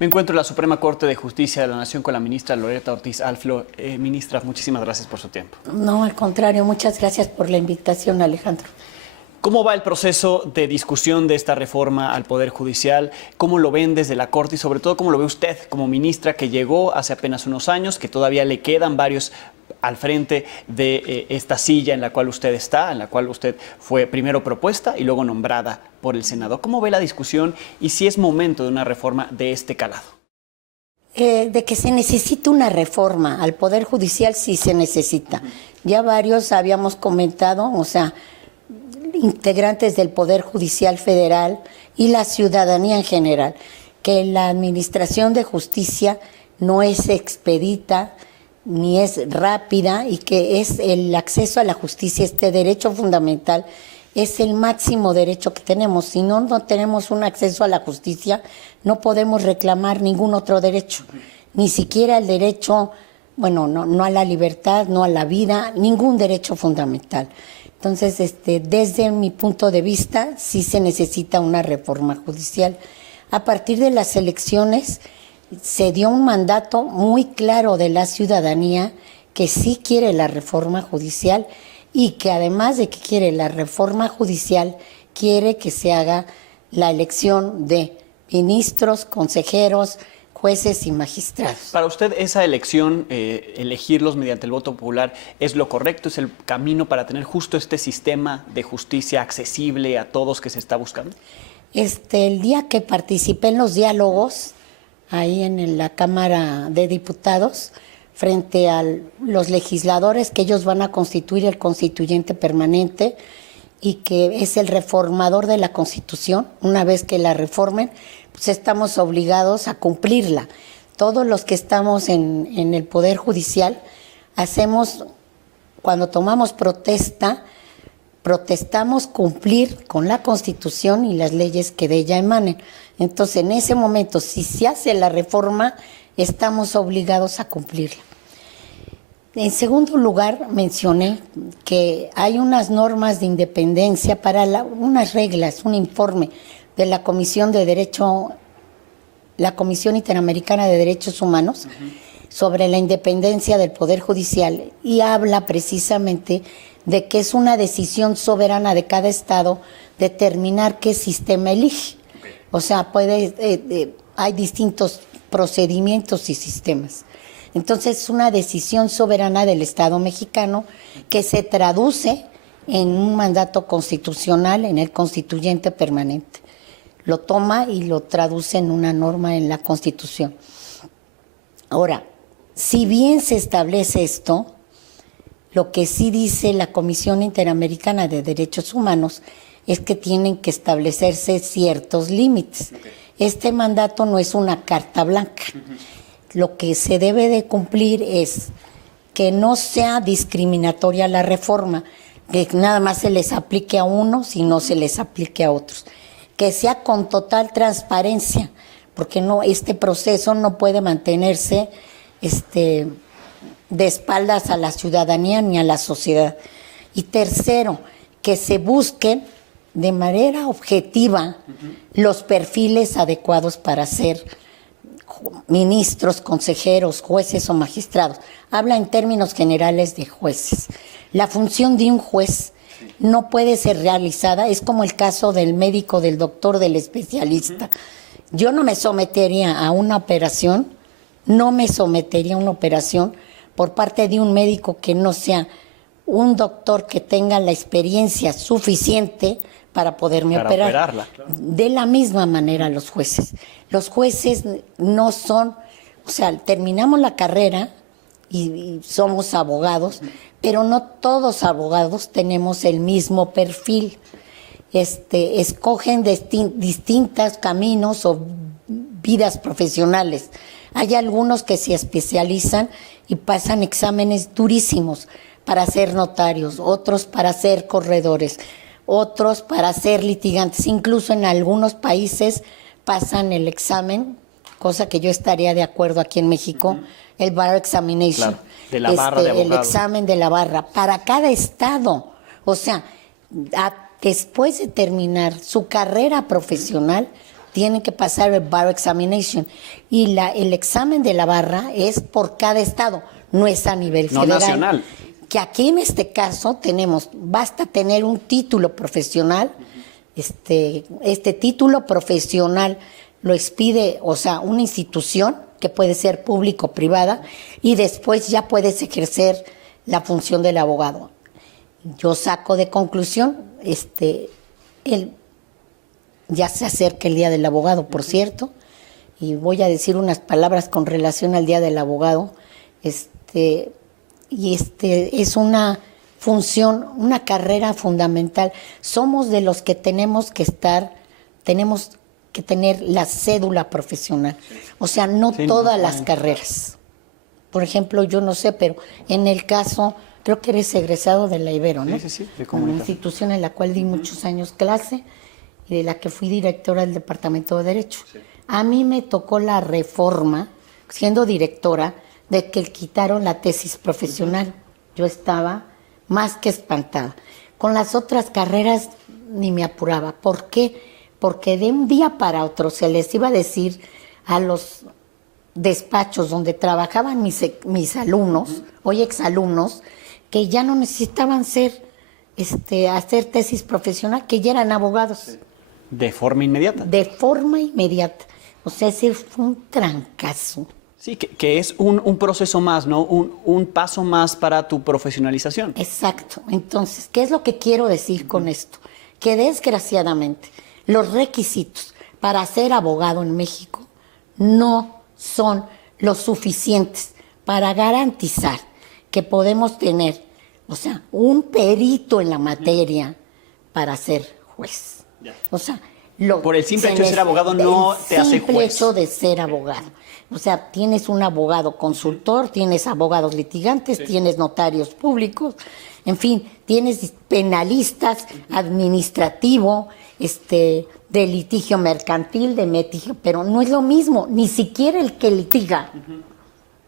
Me encuentro en la Suprema Corte de Justicia de la Nación con la ministra Loretta Ortiz Alflo. Ministra, muchísimas gracias por su tiempo. No, al contrario, muchas gracias por la invitación, Alejandro. ¿Cómo va el proceso de discusión de esta reforma al Poder Judicial? ¿Cómo lo ven desde la Corte y sobre todo cómo lo ve usted como ministra que llegó hace apenas unos años, que todavía le quedan varios al frente de esta silla en la cual usted está, en la cual usted fue primero propuesta y luego nombrada por el Senado? ¿Cómo ve la discusión y si es momento de una reforma de este calado? De que se necesita una reforma al Poder Judicial, sí se necesita. Ya varios habíamos comentado, o sea, integrantes del Poder Judicial Federal y la ciudadanía en general, que la administración de justicia no es expedita ni es rápida y que es el acceso a la justicia, este derecho fundamental, es el máximo derecho que tenemos. Si no tenemos un acceso a la justicia, no podemos reclamar ningún otro derecho, ni siquiera el derecho, bueno, no a la libertad, no a la vida, ningún derecho fundamental. Entonces, desde mi punto de vista, sí se necesita una reforma judicial. A partir de las elecciones, se dio un mandato muy claro de la ciudadanía que sí quiere la reforma judicial y que además de que quiere la reforma judicial, quiere que se haga la elección de ministros, consejeros, jueces y magistrados. Para usted, esa elección, elegirlos mediante el voto popular, ¿es lo correcto? ¿Es el camino para tener justo este sistema de justicia accesible a todos que se está buscando? El día que participé en los diálogos, ahí en la Cámara de Diputados, frente a los legisladores que ellos van a constituir el constituyente permanente y que es el reformador de la Constitución, una vez que la reformen, pues estamos obligados a cumplirla. Todos los que estamos en el Poder Judicial hacemos, cuando tomamos protesta, protestamos cumplir con la Constitución y las leyes que de ella emanen. Entonces, en ese momento, si se hace la reforma, estamos obligados a cumplirla. En segundo lugar, mencioné que hay unas normas de independencia para unas reglas, un informe de la Comisión Interamericana de Derechos Humanos sobre la independencia del Poder Judicial y habla precisamente de que es una decisión soberana de cada estado determinar qué sistema elige. O sea, hay distintos procedimientos y sistemas. Entonces, es una decisión soberana del Estado mexicano que se traduce en un mandato constitucional, en el constituyente permanente. Lo toma y lo traduce en una norma en la Constitución. Ahora, si bien se establece esto, lo que sí dice la Comisión Interamericana de Derechos Humanos es que tienen que establecerse ciertos límites. Este mandato no es una carta blanca. Lo que se debe de cumplir es que no sea discriminatoria la reforma, que nada más se les aplique a unos y no se les aplique a otros. Que sea con total transparencia, porque este proceso no puede mantenerse de espaldas a la ciudadanía ni a la sociedad. Y tercero, que se busquen de manera objetiva los perfiles adecuados para ser ministros, consejeros, jueces o magistrados. Habla en términos generales de jueces. La función de un juez no puede ser realizada, es como el caso del médico, del doctor, del especialista. Yo no me sometería a una operación, por parte de un médico que no sea un doctor que tenga la experiencia suficiente para poderme operar. Operarla, claro. De la misma manera los jueces. Los jueces no son, o sea, terminamos la carrera y somos abogados, pero no todos abogados tenemos el mismo perfil. Escogen distintos caminos o vidas profesionales. Hay algunos que se especializan y pasan exámenes durísimos para ser notarios, otros para ser corredores, otros para ser litigantes. Incluso en algunos países pasan el examen, cosa que yo estaría de acuerdo aquí en México, el bar examination, claro, de la barra de abogado. El examen de la barra, para cada estado. O sea, después de terminar su carrera profesional, tienen que pasar el bar examination. Y el examen de la barra es por cada estado, no es a nivel federal. No nacional. Que aquí en este caso basta tener un título profesional. Este título profesional lo expide, o sea, una institución que puede ser pública o privada, y después ya puedes ejercer la función del abogado. Yo saco de conclusión, ya se acerca el Día del Abogado, por cierto, y voy a decir unas palabras con relación al Día del Abogado. Es una función, una carrera fundamental. Somos de los que tenemos que tener la cédula profesional. O sea, no todas las carreras. Por ejemplo, yo no sé, pero en el caso, creo que eres egresado de la Ibero, ¿no? Sí, de una institución en la cual di muchos años clase y de la que fui directora del Departamento de Derecho. Sí. A mí me tocó la reforma, siendo directora, de que quitaron la tesis profesional. Yo estaba más que espantada. Con las otras carreras ni me apuraba. ¿Por qué? Porque de un día para otro se les iba a decir a los despachos donde trabajaban mis alumnos, hoy exalumnos, que ya no necesitaban hacer tesis profesional, que ya eran abogados. Sí. De forma inmediata. De forma inmediata. O sea, ese fue un trancazo. Sí, que es un proceso más, ¿no? Un paso más para tu profesionalización. Exacto. Entonces, ¿qué es lo que quiero decir con esto? Que desgraciadamente los requisitos para ser abogado en México no son los suficientes para garantizar que podemos tener, o sea, un perito en la materia para ser juez. O sea, por el simple hecho de ser abogado no te hace juez. El simple hecho de ser abogado. O sea, tienes un abogado consultor, tienes abogados litigantes, tienes notarios públicos, en fin, tienes penalistas, administrativo, de litigio mercantil, de litigio, pero no es lo mismo, ni siquiera el que litiga,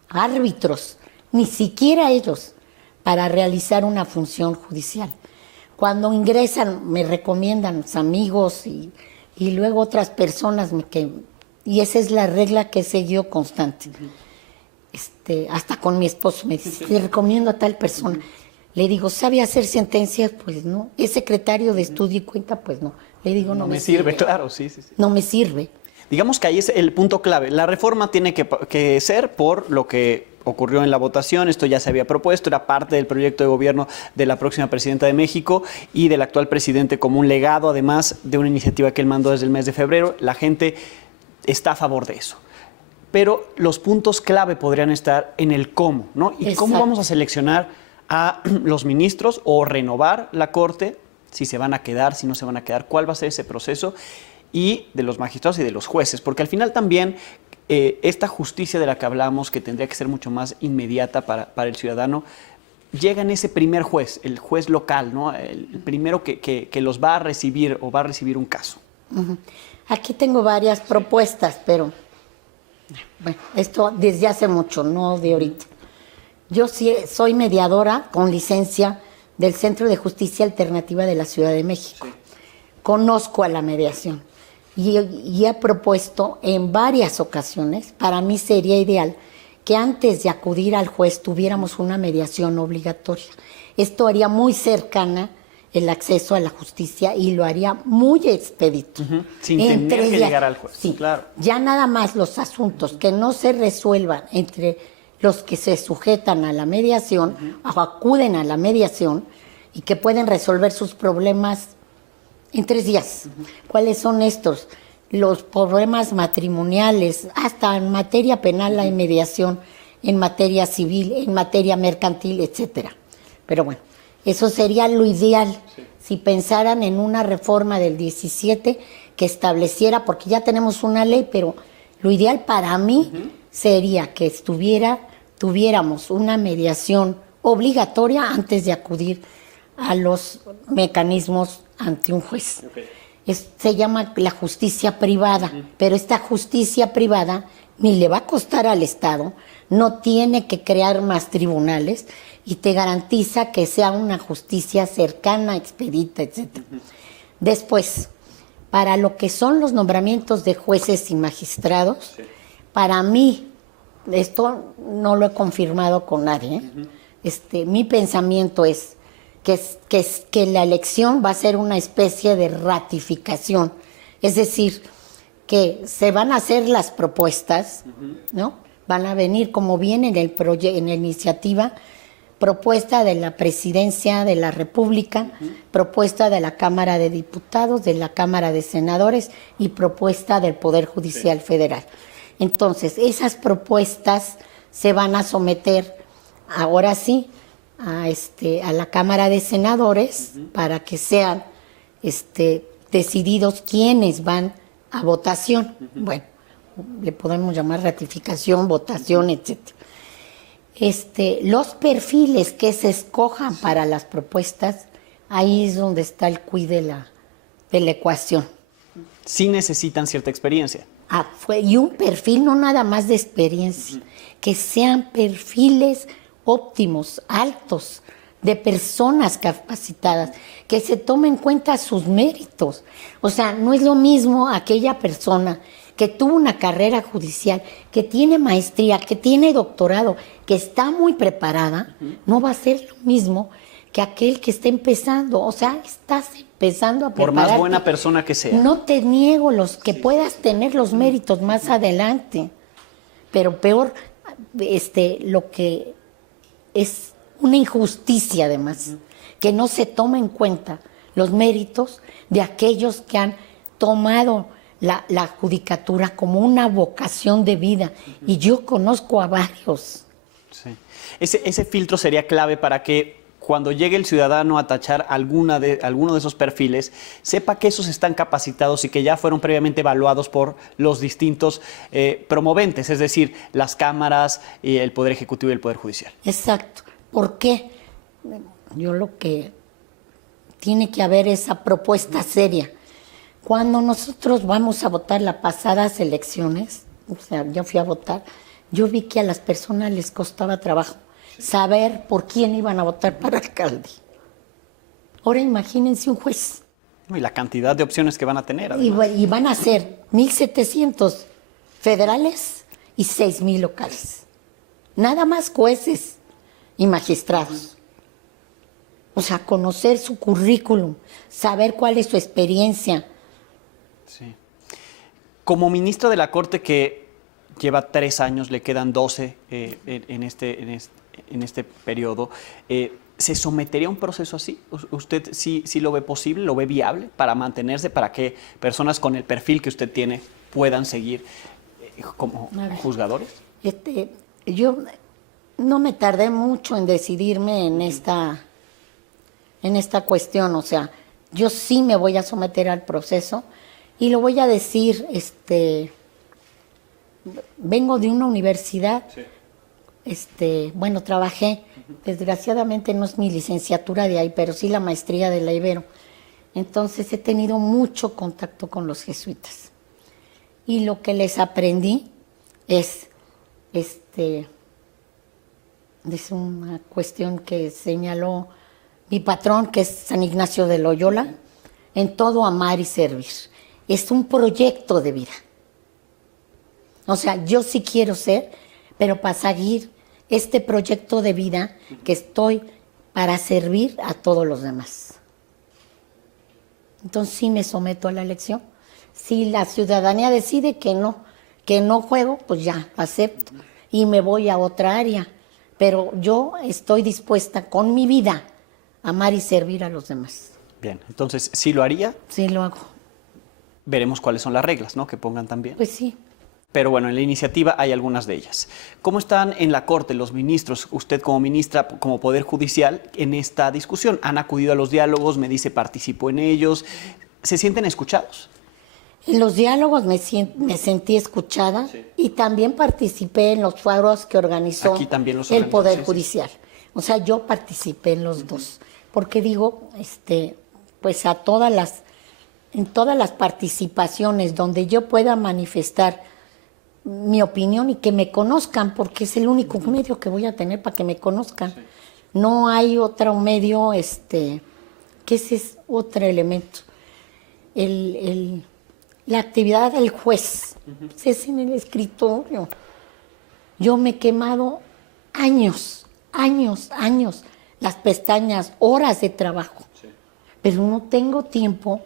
árbitros, ni siquiera ellos, para realizar una función judicial. Cuando ingresan, me recomiendan los amigos y luego otras personas y esa es la regla que he seguido constante. Hasta con mi esposo me dice, te recomiendo a tal persona. Le digo, ¿sabe hacer sentencias? Pues no. ¿Es secretario de estudio y cuenta? Pues no. Le digo, no me sirve. Claro, sí. No me sirve. Digamos que ahí es el punto clave. La reforma tiene que ser por lo que ocurrió en la votación. Esto ya se había propuesto, era parte del proyecto de gobierno de la próxima presidenta de México y del actual presidente como un legado, además de una iniciativa que él mandó desde el mes de febrero. La gente está a favor de eso. Pero los puntos clave podrían estar en el cómo, ¿no? Y Exacto. cómo vamos a seleccionar a los ministros o renovar la Corte, si se van a quedar, si no se van a quedar, cuál va a ser ese proceso, y de los magistrados y de los jueces, porque al final también esta justicia de la que hablamos, que tendría que ser mucho más inmediata para el ciudadano, llega en ese primer juez, el juez local, ¿no? El primero que los va a recibir o va a recibir un caso. Uh-huh. Aquí tengo varias propuestas, pero bueno, esto desde hace mucho, no de ahorita. Yo sí soy mediadora con licencia del Centro de Justicia Alternativa de la Ciudad de México. Sí. Conozco a la mediación y he propuesto en varias ocasiones, para mí sería ideal que antes de acudir al juez tuviéramos una mediación obligatoria. Esto haría muy cercana el acceso a la justicia y lo haría muy expedito. Uh-huh. Sin tener que llegar al juez. Sí, claro. Ya nada más los asuntos que no se resuelvan entre los que se sujetan a la mediación o acuden a la mediación y que pueden resolver sus problemas en 3 días. ¿Cuáles son estos? Los problemas matrimoniales, hasta en materia penal hay mediación, en materia civil, en materia mercantil, etcétera. Pero bueno, eso sería lo ideal, si pensaran en una reforma del 17 que estableciera, porque ya tenemos una ley, pero lo ideal para mí sería que tuviéramos una mediación obligatoria antes de acudir a los mecanismos ante un juez. Se llama la justicia privada, pero esta justicia privada ni le va a costar al Estado, no tiene que crear más tribunales y te garantiza que sea una justicia cercana, expedita, etc. Después, para lo que son los nombramientos de jueces y magistrados, para mí, esto no lo he confirmado con nadie, mi pensamiento es que la elección va a ser una especie de ratificación, es decir, que se van a hacer las propuestas, ¿no? Van a venir como viene en la iniciativa, propuesta de la Presidencia de la República, propuesta de la Cámara de Diputados, de la Cámara de Senadores y propuesta del Poder Judicial Federal. Entonces, esas propuestas se van a someter, ahora sí, a la Cámara de Senadores para que sean decididos quiénes van a votación. Bueno, le podemos llamar ratificación, votación, etcétera. Los perfiles que se escojan para las propuestas, ahí es donde está el quid de la ecuación. Sí necesitan cierta experiencia. Y un perfil no nada más de experiencia, que sean perfiles óptimos, altos, de personas capacitadas, que se tomen en cuenta sus méritos. O sea, no es lo mismo aquella persona que tuvo una carrera judicial, que tiene maestría, que tiene doctorado, que está muy preparada, no va a ser lo mismo que aquel que está empezando. O sea, estás empezando a prepararte. Por más buena persona que sea. No te niego que puedas tener los méritos más adelante, pero peor, lo que es una injusticia además, que no se toma en cuenta los méritos de aquellos que han tomado la judicatura como una vocación de vida, y yo conozco a varios. Sí. Ese filtro sería clave para que cuando llegue el ciudadano a tachar alguno de esos perfiles, sepa que esos están capacitados y que ya fueron previamente evaluados por los distintos promoventes, es decir, las cámaras, y el Poder Ejecutivo y el Poder Judicial. Exacto. ¿Por qué? Yo lo que tiene que haber esa propuesta seria. Cuando nosotros vamos a votar las pasadas elecciones, o sea, yo fui a votar, yo vi que a las personas les costaba trabajo saber por quién iban a votar para alcalde. Ahora imagínense un juez. Y la cantidad de opciones que van a tener. Y van a ser 1,700 federales y 6,000 locales. Nada más jueces y magistrados. O sea, conocer su currículum, saber cuál es su experiencia. Sí. Como ministro de la Corte, que lleva 3 años, le quedan 12 en este periodo, ¿se sometería a un proceso así? ¿Usted sí lo ve posible, lo ve viable para mantenerse, para que personas con el perfil que usted tiene puedan seguir como juzgadores? Yo no me tardé mucho en decidirme en esta cuestión. O sea, yo sí me voy a someter al proceso y lo voy a decir, vengo de una universidad, bueno, trabajé, desgraciadamente no es mi licenciatura de ahí, pero sí la maestría de la Ibero. Entonces he tenido mucho contacto con los jesuitas. Y lo que les aprendí es una cuestión que señaló mi patrón, que es San Ignacio de Loyola, en todo amar y servir. Es un proyecto de vida. O sea, yo sí quiero ser, pero para seguir este proyecto de vida que estoy para servir a todos los demás. Entonces sí me someto a la elección. Si la ciudadanía decide que no juego, pues ya acepto y me voy a otra área. Pero yo estoy dispuesta con mi vida a amar y servir a los demás. Bien, entonces, ¿sí lo haría? Sí lo hago. Veremos cuáles son las reglas, ¿no?, que pongan también. Pues sí. Pero bueno, en la iniciativa hay algunas de ellas. ¿Cómo están en la Corte los ministros, usted como ministra, como Poder Judicial, en esta discusión? ¿Han acudido a los diálogos? Me dice, participó en ellos. ¿Se sienten escuchados? En los diálogos me sentí escuchada, sí. Y también participé en los foros que organizó el Poder Judicial. Sí. O sea, yo participé en los dos. Porque digo, pues en todas las participaciones donde yo pueda manifestar mi opinión y que me conozcan, porque es el único medio que voy a tener para que me conozcan. Sí. No hay otro medio, que ese es otro elemento. la actividad del juez. Pues es en el escritorio. Yo me he quemado años, las pestañas, horas de trabajo. Sí. Pero no tengo tiempo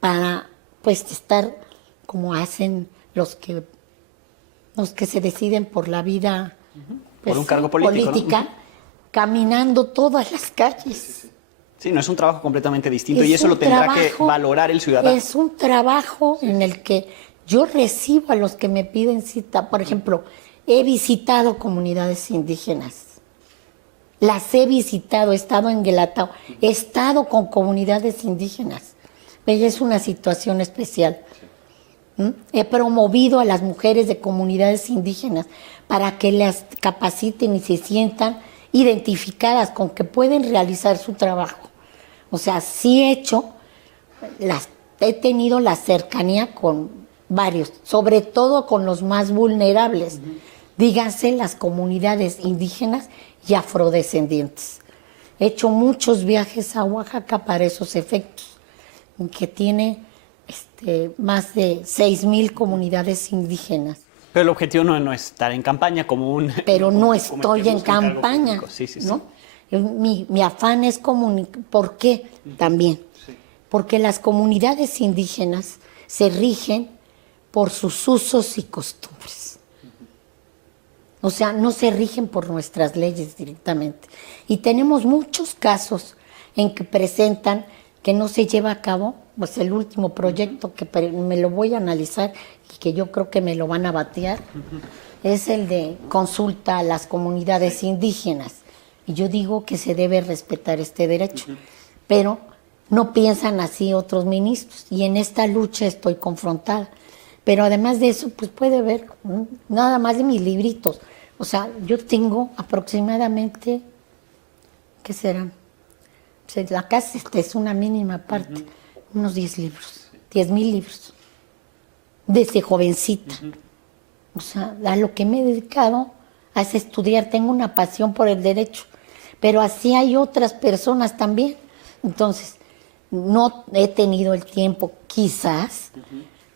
para, pues, estar como hacen los que se deciden por la vida, pues, por un cargo política, ¿no? Caminando todas las calles. Sí, no es un trabajo completamente distinto y eso lo tendrá que valorar el ciudadano. Es un trabajo en el que yo recibo a los que me piden cita. Por ejemplo, he visitado comunidades indígenas. Las he visitado, he estado en Guelatao, he estado con comunidades indígenas. Ella es una situación especial. He promovido a las mujeres de comunidades indígenas para que las capaciten y se sientan identificadas con que pueden realizar su trabajo. O sea, sí he tenido la cercanía con varios, sobre todo con los más vulnerables, díganse las comunidades indígenas y afrodescendientes. He hecho muchos viajes a Oaxaca para esos efectos, que tiene más de 6,000 comunidades indígenas. Pero el objetivo no es estar en campaña como un... Pero no estoy en campaña, sí, ¿no? Mi afán es comunicar. ¿Por qué? También. Sí. Porque las comunidades indígenas se rigen por sus usos y costumbres. O sea, no se rigen por nuestras leyes directamente. Y tenemos muchos casos en que presentan que no se lleva a cabo, pues el último proyecto que me lo voy a analizar y que yo creo que me lo van a batear, es el de consulta a las comunidades indígenas. Y yo digo que se debe respetar este derecho, pero no piensan así otros ministros. Y en esta lucha estoy confrontada. Pero además de eso, pues puede ver nada más de mis libritos. O sea, yo tengo aproximadamente, ¿qué serán? Pues la casa es una mínima parte, unos 10 libros, 10,000 libros, desde jovencita. O sea, a lo que me he dedicado es estudiar, tengo una pasión por el derecho, pero así hay otras personas también. Entonces, no he tenido el tiempo, quizás,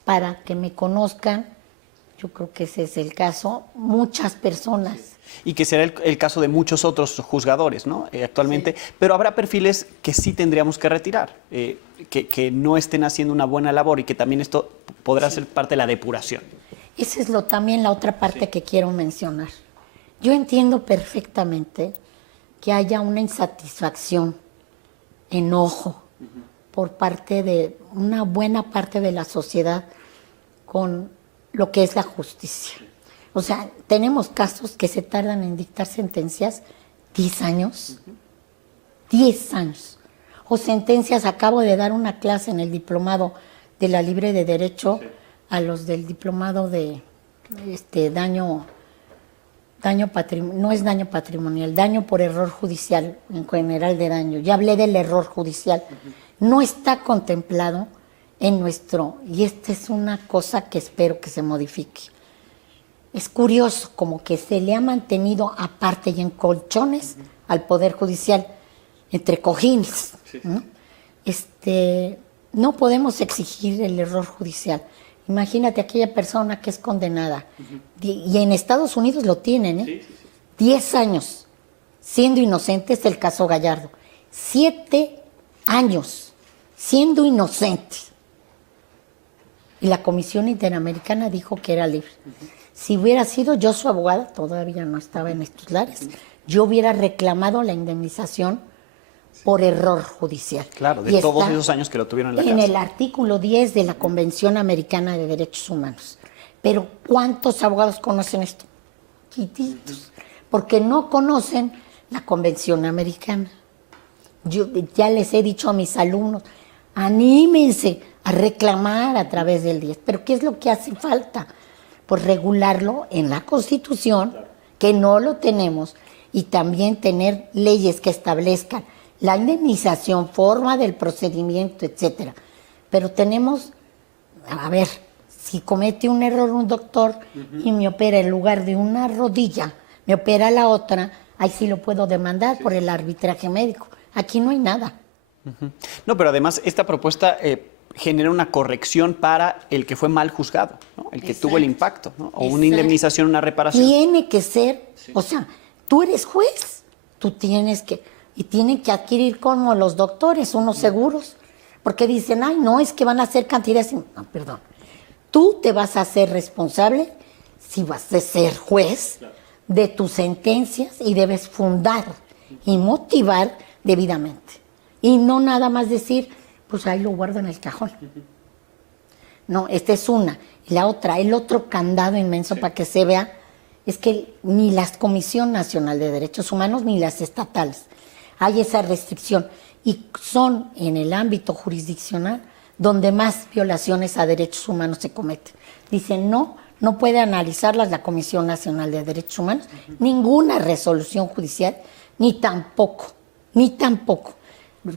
para que me conozcan. Yo creo que ese es el caso, muchas personas. Y que será el caso de muchos otros juzgadores, ¿no? Actualmente. Sí. Pero habrá perfiles que sí tendríamos que retirar, que no estén haciendo una buena labor y que también esto podrá ser parte de la depuración. Esa es también la otra parte que quiero mencionar. Yo entiendo perfectamente que haya una insatisfacción, enojo, por parte de una buena parte de la sociedad con lo que es la justicia. O sea, tenemos casos que se tardan en dictar sentencias 10 años. 10 años. O sentencias, acabo de dar una clase en el diplomado de la Libre de Derecho a los del diplomado de daño patrimonial, no es daño patrimonial, daño por error judicial, en general de daño. Ya hablé del error judicial. No está contemplado en nuestro, y esta es una cosa que espero que se modifique. Es curioso, como que se le ha mantenido aparte y en colchones al Poder Judicial, entre cojines, ¿no? No podemos exigir el error judicial. Imagínate aquella persona que es condenada, y en Estados Unidos lo tienen, 10 años siendo inocente, es el caso Gallardo. 7 años siendo inocente. Y la Comisión Interamericana dijo que era libre. Si hubiera sido yo su abogada, todavía no estaba en estos lares, yo hubiera reclamado la indemnización por error judicial. Claro, de todos esos años que lo tuvieron en la cárcel. En el artículo 10 de la Convención Americana de Derechos Humanos. Pero ¿cuántos abogados conocen esto? Quititos. Porque no conocen la Convención Americana. Yo ya les he dicho a mis alumnos, anímense a reclamar a través del 10. Pero ¿qué es lo que hace falta? Pues regularlo en la Constitución, que no lo tenemos, y también tener leyes que establezcan la indemnización, forma del procedimiento, etcétera. Pero tenemos, a ver, si comete un error un doctor y me opera en lugar de una rodilla, me opera la otra, ahí sí lo puedo demandar por el arbitraje médico. Aquí no hay nada. No, pero además esta propuesta genera una corrección para el que fue mal juzgado, ¿no? El que tuvo el impacto, ¿no? O una indemnización, una reparación. Tiene que ser, o sea, tú eres juez, tú tienes que, y tienen que adquirir como los doctores unos seguros, porque dicen, ay, no, es que van a hacer cantidades, no, perdón, tú te vas a hacer responsable si vas a ser juez de tus sentencias y debes fundar y motivar debidamente. Y no nada más decir, pues ahí lo guardo en el cajón. No, esta es una. Y la otra, el otro candado inmenso para que se vea, es que ni la Comisión Nacional de Derechos Humanos ni las estatales hay esa restricción. Y son en el ámbito jurisdiccional donde más violaciones a derechos humanos se cometen. Dicen, no puede analizarlas la Comisión Nacional de Derechos Humanos, ninguna resolución judicial, ni tampoco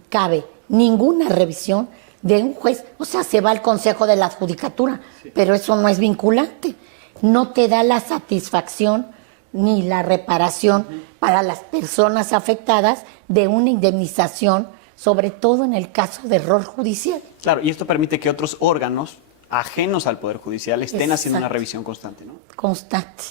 cabe ninguna revisión de un juez. O sea, se va al Consejo de la Judicatura, pero eso no es vinculante. No te da la satisfacción ni la reparación para las personas afectadas de una indemnización, sobre todo en el caso de error judicial. Claro, y esto permite que otros órganos ajenos al Poder Judicial estén haciendo una revisión constante, ¿no? Constante.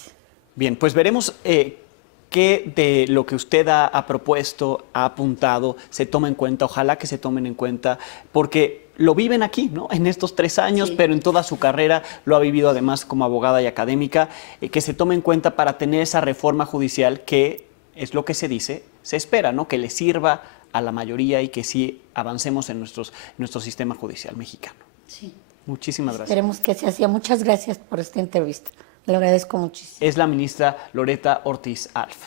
Bien, pues veremos qué de lo que usted ha propuesto, ha apuntado, se toma en cuenta. Ojalá que se tomen en cuenta, porque lo viven aquí, ¿no? En estos 3 años, pero en toda su carrera lo ha vivido además como abogada y académica, que se tome en cuenta para tener esa reforma judicial que es lo que se dice, se espera, ¿no? Que le sirva a la mayoría y que sí avancemos en nuestro sistema judicial mexicano. Sí. Muchísimas gracias. Esperemos que sea así. Muchas gracias por esta entrevista. Le agradezco muchísimo. Es la ministra Loretta Ortiz Alf.